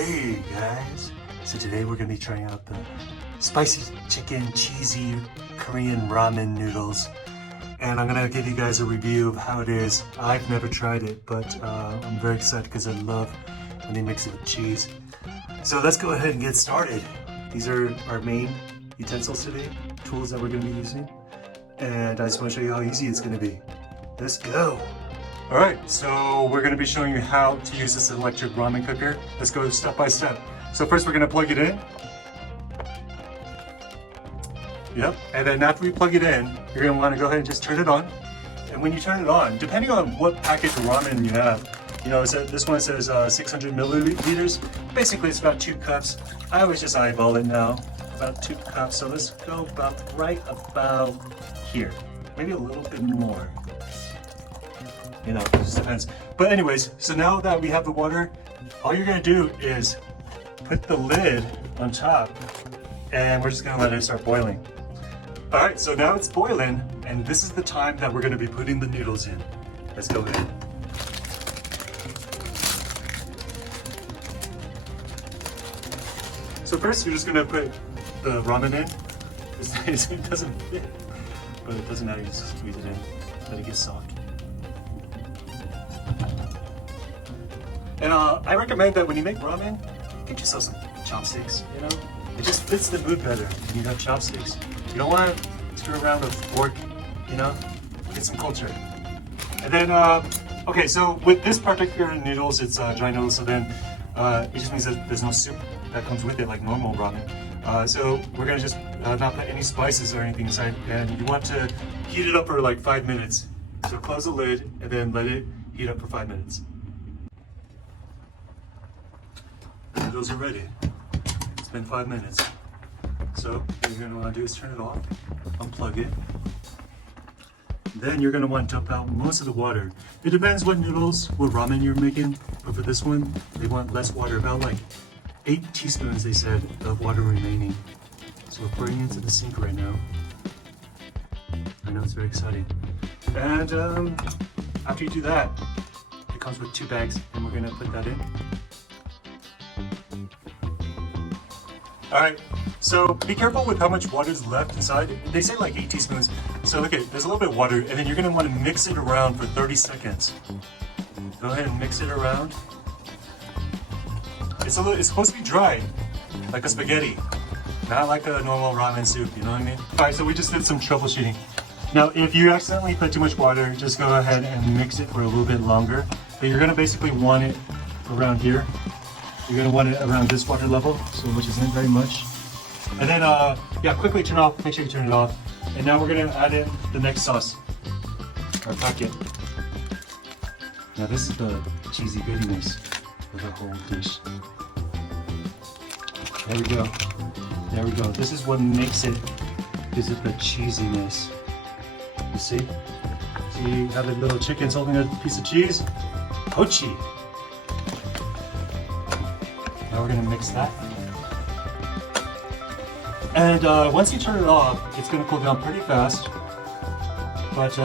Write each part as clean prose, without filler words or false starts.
Hey guys, so today we're going to be trying out the spicy chicken cheesy Korean ramen noodles, and I'm going to give you guys a review of how it is. I've never tried it, but I'm very excited because I love when they mix it with cheese. So let's go ahead and get started. These are our main utensils today, tools that we're going to be using, and I just want to show you how easy it's going to be. Let's go! Alright, so we're going to be showing you how to use this electric ramen cooker. Let's go step by step. So first we're going to plug it in. Yep, and then after we plug it in, you're going to want to go ahead and just turn it on. And when you turn it on, depending on what package of ramen you have, you know, this one says 600 milliliters. Basically it's about 2 cups. I always just eyeball it now, about 2 cups. So let's go right about here, maybe a little bit more. You know, it just depends. But anyways, so now that we have the water, all you're gonna do is put the lid on top and we're just gonna let it start boiling. All right, so now it's boiling and this is the time that we're gonna be putting the noodles in. Let's go ahead. So first you're just gonna put the ramen in. It doesn't fit, but it doesn't matter, you just squeeze it in, let it get soft. And I recommend that when you make ramen, get yourself some chopsticks, you know? It just fits the mood better when you have chopsticks. You don't want to screw around with a fork, you know? Get some culture. And then, okay, so with this particular noodles, it's dry noodles, so then it just means that there's no soup that comes with it like normal ramen. So we're gonna just not put any spices or anything inside, and you want to heat it up for like 5 minutes. So close the lid and then let it heat up for 5 minutes. Noodles are ready. It's been 5 minutes. So what you're going to want to do is turn it off, unplug it. Then you're going to want to dump out most of the water. It depends what noodles, what ramen you're making, but for this one, they want less water, about like 8 teaspoons, they said, of water remaining. So we're pouring it into the sink right now. I know it's very exciting. And after you do that, it comes with 2 bags, and we're going to put that in. Alright, so be careful with how much water is left inside. They say like 8 teaspoons. So look, there's a little bit of water, and then you're going to want to mix it around for 30 seconds. Go ahead and mix it around. It's supposed to be dry, like a spaghetti, not like a normal ramen soup, you know what I mean? Alright, so we just did some troubleshooting. Now, if you accidentally put too much water, just go ahead and mix it for a little bit longer. But you're going to basically want it around here. You're going to want it around this water level, so which isn't very much. And then, yeah, quickly turn off, make sure you turn it off. And now we're going to add in the next sauce, our packet. Now this is the cheesy goodiness of the whole dish. There we go. There we go. This is what makes it, gives it the cheesiness. You see? See, you have the little chickens holding a piece of cheese. Hochi. Now we're going to mix that. And once you turn it off, it's going to cool down pretty fast. But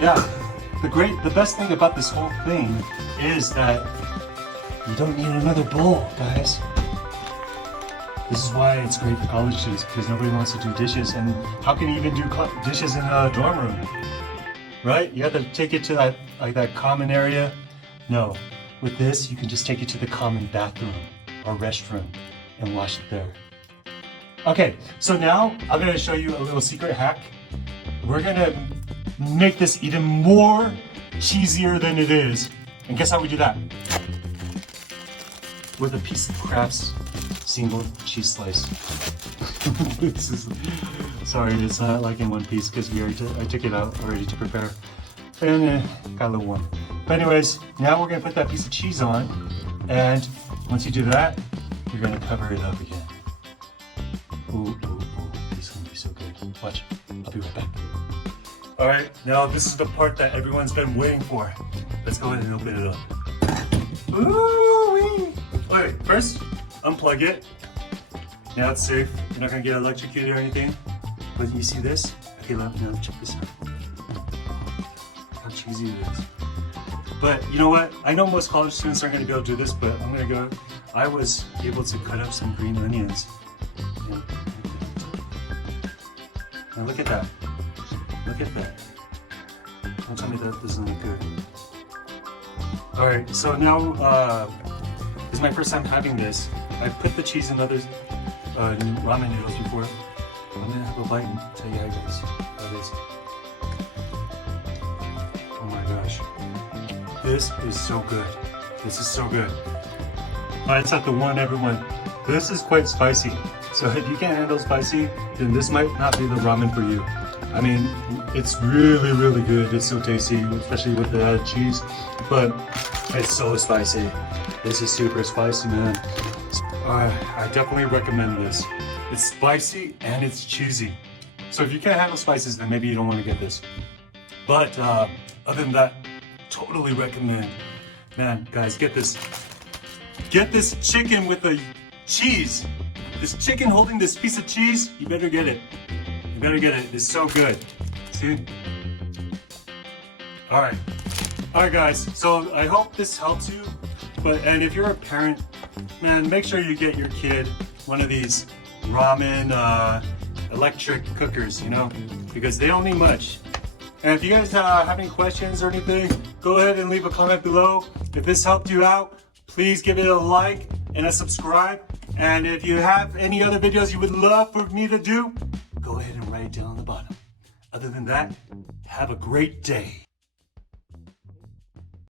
yeah, the best thing about this whole thing is that you don't need another bowl, guys. This is why it's great for college students, because nobody wants to do dishes. And how can you even do dishes in a dorm room? Right? You have to take it to that common area. No. With this, you can just take it to the common bathroom or restroom and wash it there. Okay, so now I'm going to show you a little secret hack. We're going to make this even more cheesier than it is. And guess how we do that? With a piece of Kraft's single cheese slice. Sorry, it's not like in one piece because I took it out already to prepare. And got a little warm. But anyways, now we're going to put that piece of cheese on, and once you do that, you're going to cover it up again. Ooh, ooh, ooh, this is going to be so good. Watch, I'll be right back. Alright, now this is the part that everyone's been waiting for. Let's go ahead and open it up. Ooh-wee! Okay, first, unplug it. Now it's safe. You're not going to get electrocuted or anything. But you see this? Okay, let me check this out. How cheesy it is. But you know what? I know most college students aren't going to be able to do this, but I'm going to go I was able to cut up some green onions. Yeah. Now look at that. Look at that. Don't tell me that doesn't look good. Alright, so now this is my first time having this. I put the cheese in other ramen noodles before. I'm gonna have a bite and tell you how it is. Oh my gosh. This is so good. This is so good. Alright, set the one, everyone. This is quite spicy. So if you can't handle spicy, then this might not be the ramen for you. I mean, it's really, really good. It's so tasty, especially with the added cheese. But it's so spicy. This is super spicy, man. I definitely recommend this. It's spicy and it's cheesy. So if you can't handle spices, then maybe you don't want to get this. But other than that, totally recommend. Man, guys, get this. Get this chicken with the cheese. This chicken holding this piece of cheese, you better get it. You better get it. It's so good. See? Alright. Alright guys, so I hope this helps you. And if you're a parent, man, make sure you get your kid one of these ramen electric cookers, you know, because they don't need much. And if you guys have any questions or anything, go ahead and leave a comment below. If this helped you out, please give it a like and a subscribe. And if you have any other videos you would love for me to do, go ahead and write it down on the bottom. Other than that, have a great day.